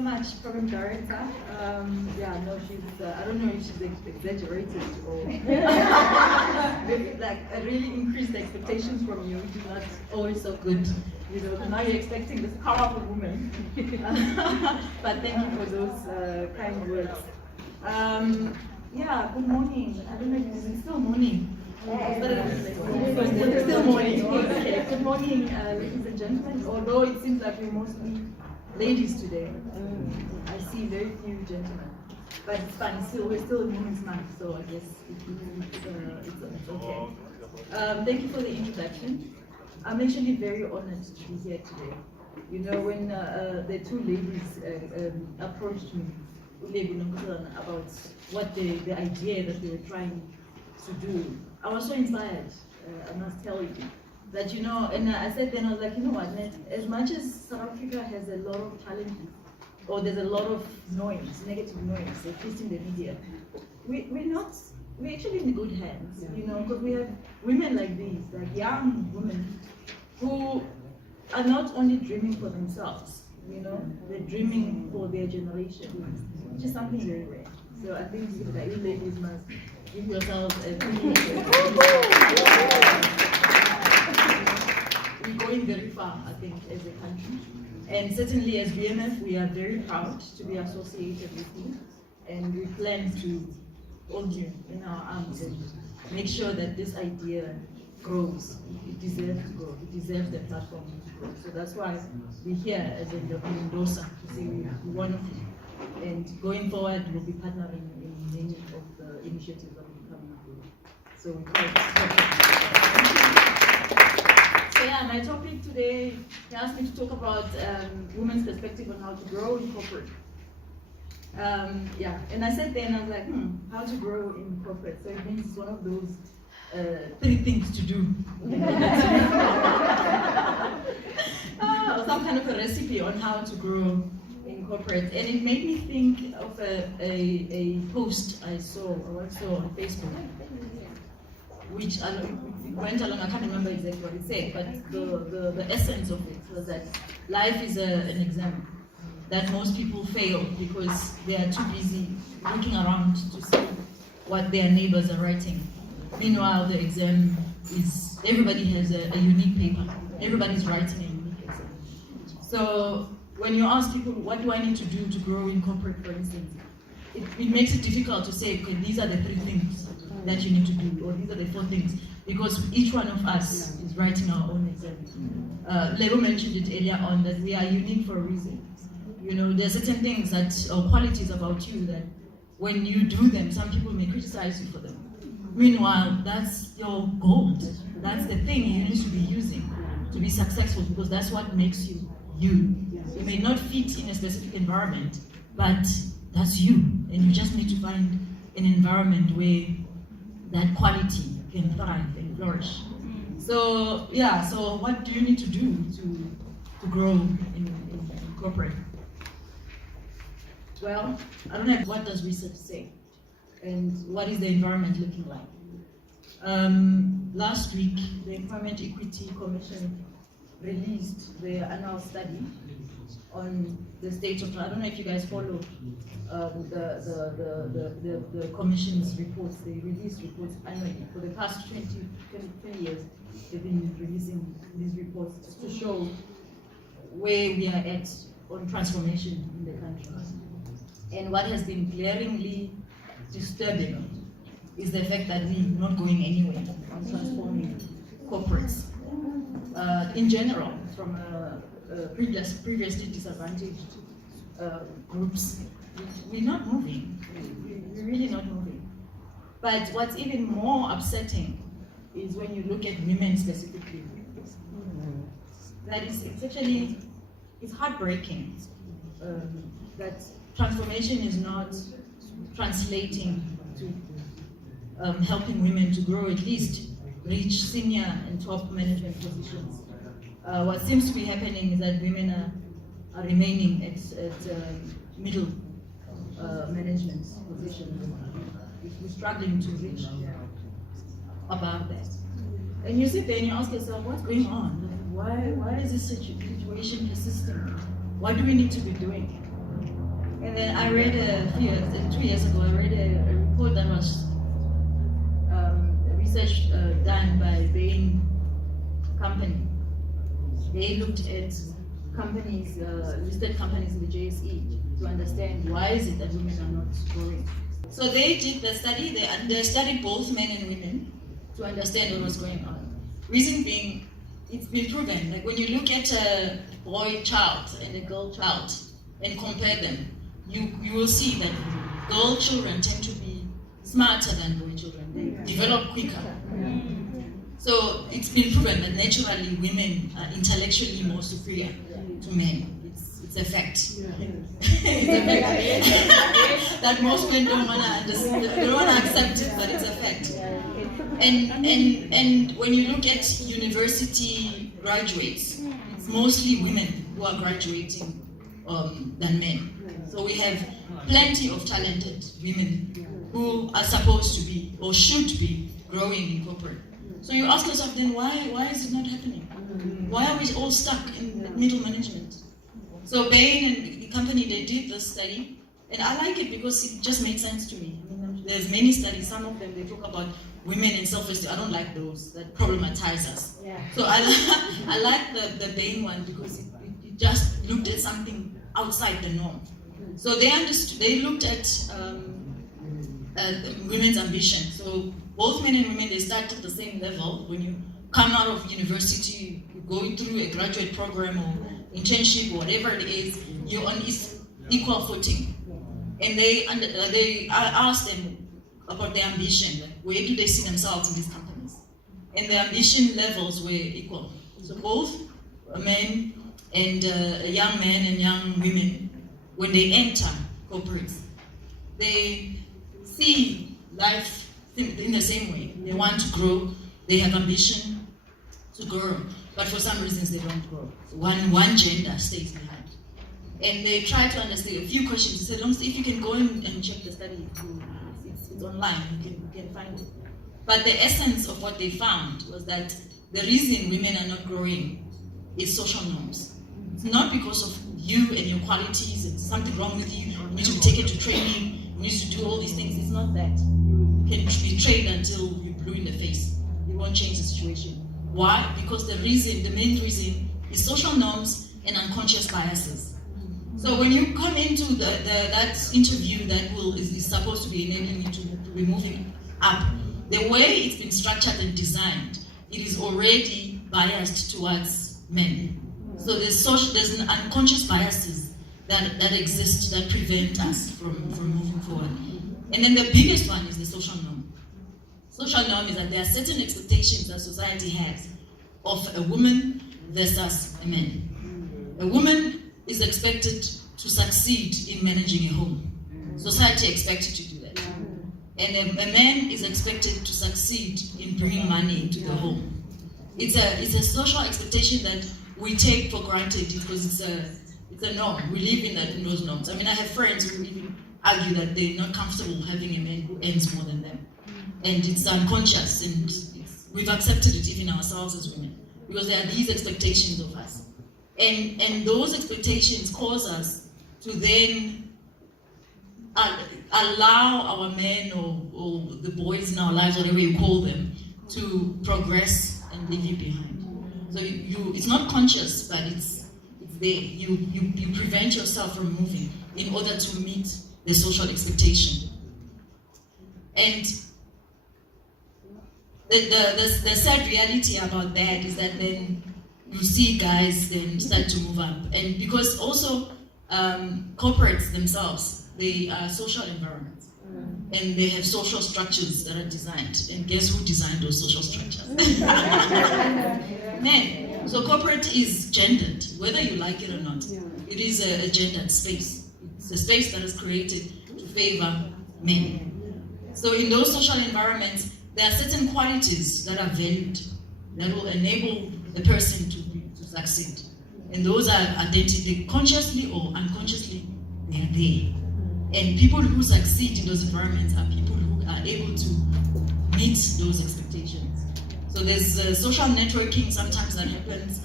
so much, Program Director. Yeah, no, she's, I don't know if she's exaggerated or like really increased expectations from you, which is not always so good. You know, now you're expecting this powerful woman. But thank you for those kind words. Yeah, good morning. I don't know if it's still morning. It's still morning. Okay. Good morning, ladies and gentlemen. Although it seems like we're mostly ladies today. I see very few gentlemen. But it's fine. We're still in Women's Month, so I guess it's okay. Thank you for the introduction. I'm actually very honored to be here today. You know, when the two ladies approached me about what the idea that they were trying to do, I was so inspired, I must tell you. That, you know, and I said then, I was like, you know what, as much as South Africa has a lot of talent, or there's a lot of noise, negative noise, at least in the media, we're actually in good hands, you know, because we have women like these, like young women, who are not only dreaming for themselves, you know, they're dreaming for their generation, which is something very rare. So I think that you ladies must give yourselves a we're going very far, I think, as a country. And certainly as BMF, we are very proud to be associated with you. And we plan to hold you in our arms and make sure that this idea grows. It deserves to grow. It deserves the platform to grow. So that's why we're here as a endorser to say we're one of you. And going forward, we'll be partnering in many of the initiatives that we're coming up with. So we're quite So yeah, my topic today, he asked me to talk about women's perspective on how to grow in corporate. Yeah, and I said then, I was like, how to grow in corporate. So it means it's one of those 3 things to do. Or some kind of a recipe on how to grow in corporate. And it made me think of a post I saw on Facebook, which went along, I can't remember exactly what it said, but the essence of it was that life is an exam that most people fail because they are too busy looking around to see what their neighbors are writing. Meanwhile, the exam is, everybody has a unique paper. Everybody's writing a unique exam. So when you ask people, what do I need to do to grow in corporate, for instance, it makes it difficult to say, okay, these are the 3 things that you need to do, or these are the 4 things, because each one of us is writing our own exam. Lebo mentioned it earlier on that we are unique for a reason. You know, there are certain things that, or qualities about you that when you do them, some people may criticize you for them. Meanwhile, that's your gold. That's the thing you need to be using to be successful, because that's what makes you you. You may not fit in a specific environment, but that's you. And you just need to find an environment where that quality can thrive and flourish. So yeah, so what do you need to do to grow in corporate? Well, I don't know, what does research say? And what is the environment looking like? Last week, the Employment Equity Commission released their annual study on the state of, I don't know if you guys follow the Commission's reports. They release reports annually. For the past 20 years, they've been releasing these reports just to show where we are at on transformation in the country. And what has been glaringly disturbing is the fact that we're not going anywhere on transforming corporates. In general, from previously disadvantaged groups, we're not moving. We're really not moving. But what's even more upsetting is when you look at women specifically. That is, it's heartbreaking that transformation is not translating to helping women to grow, at least reach senior and top management positions. What seems to be happening is that women are remaining at middle management positions. We're struggling to reach above that. And you sit there and you ask yourself, what's going on? Why is this situation persisting? What do we need to be doing? And then I read 2 years ago, I read a report that was research done by Bain Company. They looked at companies, listed companies in the JSE to understand why is it that women are not growing. So they did the study, they studied both men and women to understand what was going on. Reason being, it's been proven, like when you look at a boy child and a girl child and compare them, you will see that girl children tend to be smarter than boy children. They develop quicker. So it's been proven that naturally women are intellectually more superior to men. It's a fact. That most men don't want to understand, they don't want to accept it, but it's a fact. And when you look at university graduates, it's mostly women who are graduating than men. So we have plenty of talented women who are supposed to be or should be growing in corporate. So you ask yourself then, why is it not happening? Why are we all stuck in middle management? So Bain and the company, they did this study, and I like it because it just makes sense to me. There's many studies, some of them they talk about women and self-esteem. I don't like those that problematize us. Yeah. So I like the Bain one because it just looked at something outside the norm. So they looked at women's ambition. So both men and women, they start at the same level. When you come out of university, you go through a graduate program or internship or whatever it is, you're on equal footing. And they asked them about their ambition, like where do they see themselves in these companies? And the ambition levels were equal. So both men and young men and young women, when they enter corporates, they see life in the same way. They want to grow, they have ambition to grow, but for some reasons they don't grow. So one gender stays behind. And they try to understand a few questions. They said, if you can go in and check the study, it's online, you can find it. But the essence of what they found was that the reason women are not growing is social norms. It's not because of you and your qualities, it's something wrong with you, you need to be taken to training, you need to do all these things. It's not that. You can be trained until you're blue in the face. It won't change the situation. Why? Because the main reason is social norms and unconscious biases. So when you come into that interview that is supposed to be enabling you to be moving up, the way it's been structured and designed, it is already biased towards men. So there's unconscious biases that exist that prevent us from moving forward. And then the biggest one is the social norm. Social norm is that there are certain expectations that society has of a woman versus a man. A woman is expected to succeed in managing a home. Society expects you to do that. And a man is expected to succeed in bringing money into the home. It's a social expectation that we take for granted because it's a norm. We live in those norms. I mean, I have friends who even argue that they're not comfortable having a man who earns more than them. And it's unconscious, and we've accepted it even ourselves as women, because there are these expectations of us. And those expectations cause us to then allow our men or the boys in our lives, whatever you call them, to progress and leave you behind. So it's not conscious, but it's there. You prevent yourself from moving in order to meet the social expectation. And the sad reality about that is that then you see guys then start to move up. And because also corporates themselves, they are social environments. And they have social structures that are designed. And guess who designed those social structures? Men. So corporate is gendered, whether you like it or not. It is a gendered space. It's a space that is created to favor men. So in those social environments, there are certain qualities that are valued that will enable the person to succeed. And those are identified consciously or unconsciously, they are there. And people who succeed in those environments are people who are able to meet those expectations. So there's social networking sometimes that happens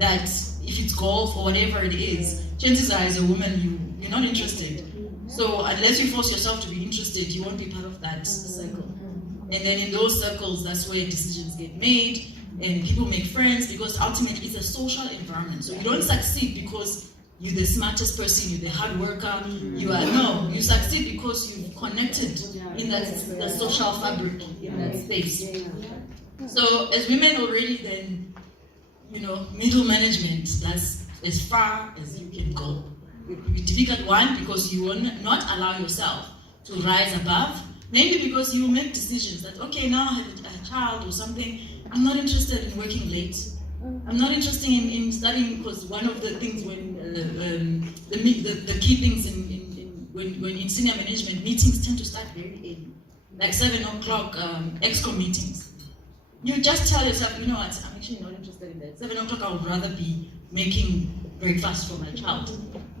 that if it's golf or whatever it is, chances are as a woman you're not interested. So unless you force yourself to be interested, you won't be part of that circle. And then in those circles, that's where decisions get made and people make friends, because ultimately it's a social environment. So you don't succeed because you're the smartest person, you're the hard worker, you succeed because you've connected in the social fabric, in that space. So as women already then, middle management, that's as far as you can go. It will be difficult, one, because you will not allow yourself to rise above, maybe because you make decisions that, okay, now I have a child or something, I'm not interested in working late. I'm not interested in studying, because one of the things when the key things when in senior management, meetings tend to start very early, like 7 o'clock ExCo meetings. You just tell yourself, you know what, I'm actually not interested in that. 7 o'clock, I would rather be making breakfast for my child.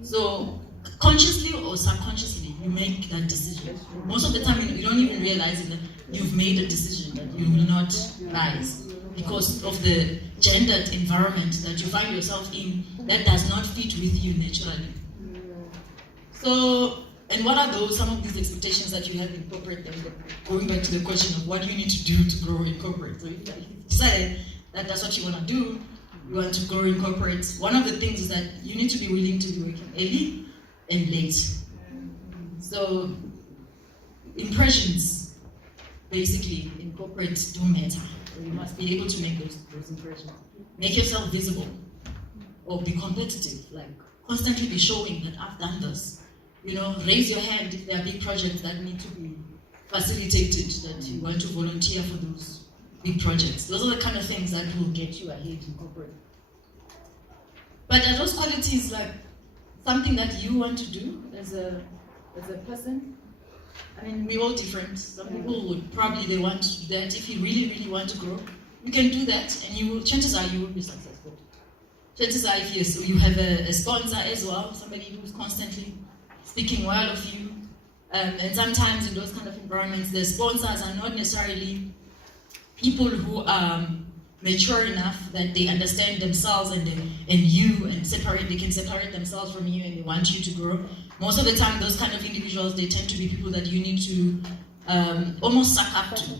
So consciously or subconsciously, you make that decision. Most of the time, you don't even realize that you've made a decision that you will not rise because of the gendered environment that you find yourself in that does not fit with you naturally. So, and what are some of these expectations that you have in corporate? Going back to the question of what you need to do to grow in corporate. So if you decide that that's what you want to do, you want to grow in corporate, one of the things is that you need to be willing to be working early and late. So impressions, basically, in corporate do matter. So you must be able to make those impressions. Make yourself visible, or be competitive, like constantly be showing that I've done this. Raise your hand if there are big projects that need to be facilitated, that you want to volunteer for those big projects. Those are the kind of things that will get you ahead in corporate. But are those qualities like something that you want to do as a person? I mean, we're all different. Some people would probably they want to do that. If you really, really want to grow, you can do that, and chances are you will be successful. Chances are if you have a sponsor as well, somebody who's constantly speaking well of you, and sometimes in those kind of environments, the sponsors are not necessarily people who are mature enough that they understand themselves and they can separate themselves from you, and they want you to grow. Most of the time, those kind of individuals, they tend to be people that you need to almost suck up to.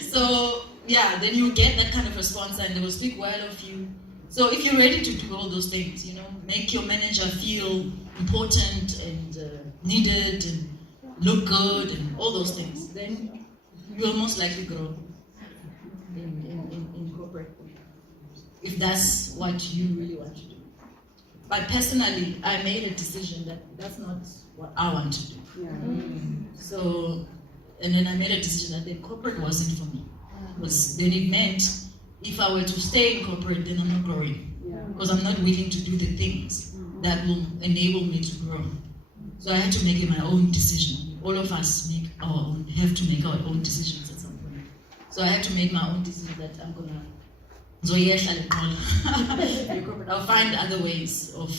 So yeah, then you get that kind of a sponsor, and they will speak well of you. So if you're ready to do all those things, make your manager feel important and needed and look good and all those things, then you will most likely grow in corporate, if that's what you really want to do. But personally, I made a decision that that's not what I want to do. So, and then I made a decision that then corporate wasn't for me. Because then it meant if I were to stay in corporate, then I'm not growing. Because I'm not willing to do the things that will enable me to grow. So I had to make my own decision. All of us have to make our own decisions at some point. So I had to make my own decision that I'm gonna. So yes, I'll find other ways of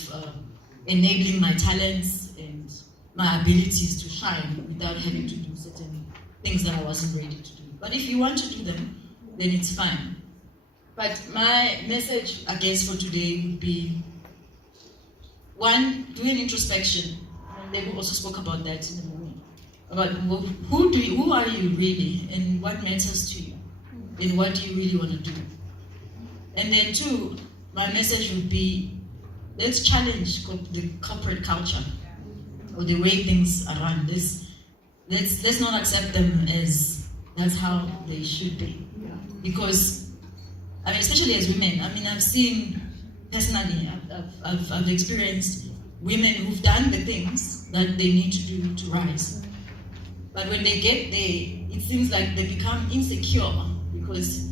enabling my talents and my abilities to shine without having to do certain things that I wasn't ready to do. But if you want to do them, then it's fine. But my message, I guess, for today would be, one, do an introspection. And they also spoke about that in the morning. About who are you really, and what matters to you, and what do you really want to do. And then two, my message would be, let's challenge the corporate culture, or the way things are run. Let's not accept them as that's how they should be. Because, I mean, especially as women, I mean, I've seen, personally, I've experienced women who've done the things that they need to do to rise. But when they get there, it seems like they become insecure, because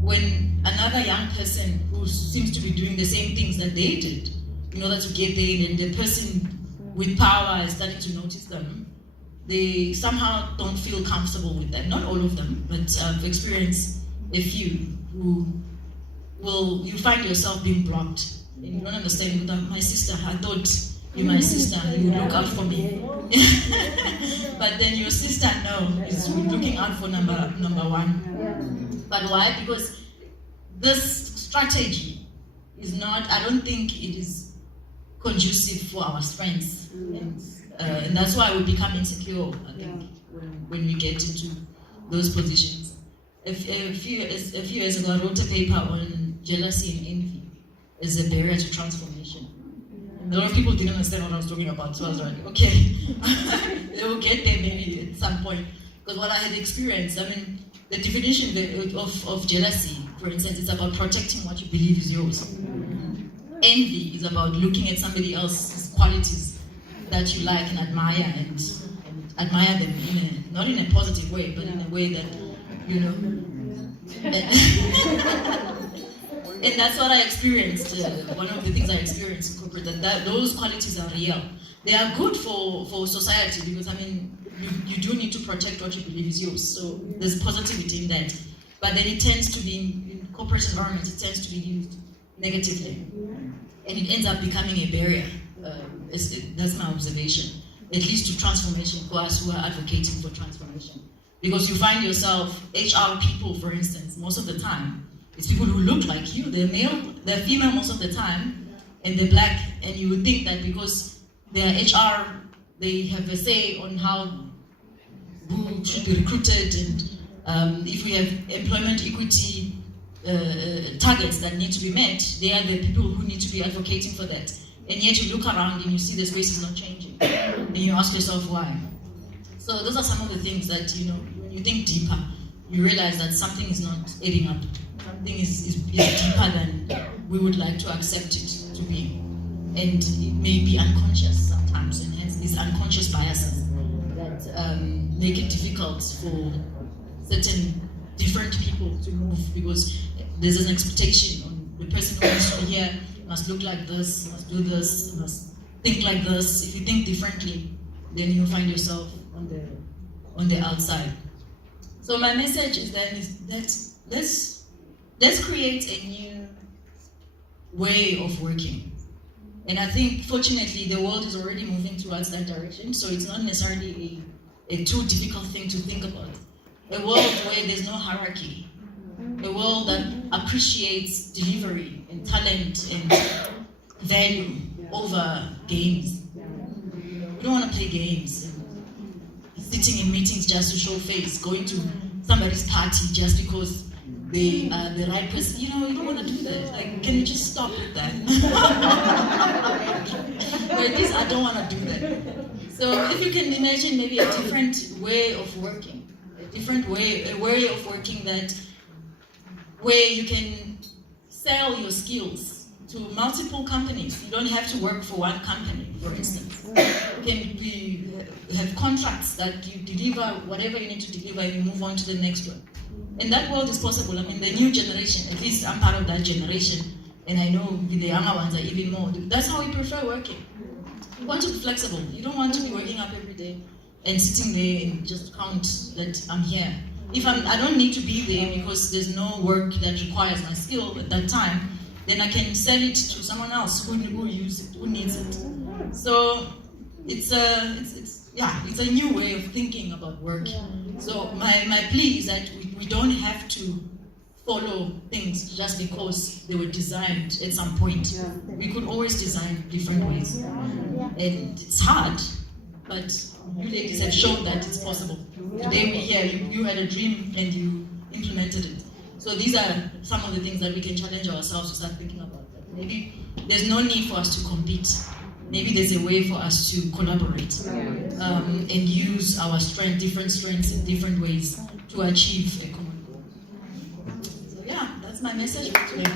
when another young person who seems to be doing the same things that they did in order to get there, and the person with power is starting to notice them, they somehow don't feel comfortable with that. Not all of them, but I've experienced a few who you find yourself being blocked. And you don't understand, my sister, I thought you're my sister, you would look out for me. But then your sister, no, is looking out for number one. But why? Because this strategy is not, I don't think it is conducive for our strengths. And that's why we become insecure, I think, when we get into those positions. A few years ago, I wrote a paper on jealousy and envy as a barrier to transformation. And a lot of people didn't understand what I was talking about, so I was like, okay, they will get there maybe at some point. Because what I had experienced, I mean, the definition of jealousy, for instance, it's about protecting what you believe is yours. Envy is about looking at somebody else's qualities that you like and admire, and admire them not in a positive way, but in a way that, you know. And that's what I experienced. One of the things I experienced in corporate, that those qualities are real. They are good for society, because I mean, you do need to protect what you believe is yours. So there's positivity in that. But then it tends to be, in corporate environments, it tends to be used negatively. And it ends up becoming a barrier. That's my observation. It leads to transformation for us who are advocating for transformation. Because you find yourself, HR people, for instance, most of the time, it's people who look like you. They're male, they're female most of the time, and they're black. And you would think that because they're HR, they have a say on how who should be recruited, and if we have employment equity targets that need to be met, they are the people who need to be advocating for that. And yet you look around and you see the space is not changing. And you ask yourself why. So those are some of the things that, you know, when you think deeper, you realize that something is not adding up. Something is deeper than we would like to accept it to be. And it may be unconscious sometimes, and hence these unconscious biases that make it difficult for certain different people to move, because there's an expectation on the person who wants to be here must look like this, must do this, must think like this. If you think differently, then you find yourself on the outside. So my message is that let's create a new way of working. And I think, fortunately, the world is already moving towards that direction, so it's not necessarily a too difficult thing to think about. A world where there's no hierarchy, a world that appreciates delivery and talent and value over games. We don't want to play games, sitting in meetings just to show face, going to somebody's party just because they are the right person. You know, you don't want to do that. Like, can you just stop with that? But at least I don't want to do that. So if you can imagine maybe a different way of working, a way of working that where you can sell your skills to multiple companies. You don't have to work for one company, for instance. You can have contracts that you deliver whatever you need to deliver and you move on to the next one. And that world is possible. I mean, the new generation, at least I'm part of that generation, and I know the younger ones are even more. That's how we prefer working. You want to be flexible. You don't want to be waking up every day and sitting there and just count that I'm here. If I don't need to be there because there's no work that requires my skill at that time, then I can sell it to someone else who needs it. So it's a new way of thinking about work. So my plea is that we don't have to follow things just because they were designed at some point. We could always design different ways. And it's hard, but you ladies have shown that it's possible. Today we're here, you had a dream and you implemented it. So these are some of the things that we can challenge ourselves to start thinking about. Maybe there's no need for us to compete. Maybe there's a way for us to collaborate and use our different strengths in different ways to achieve a common goal. So yeah, that's my message for today.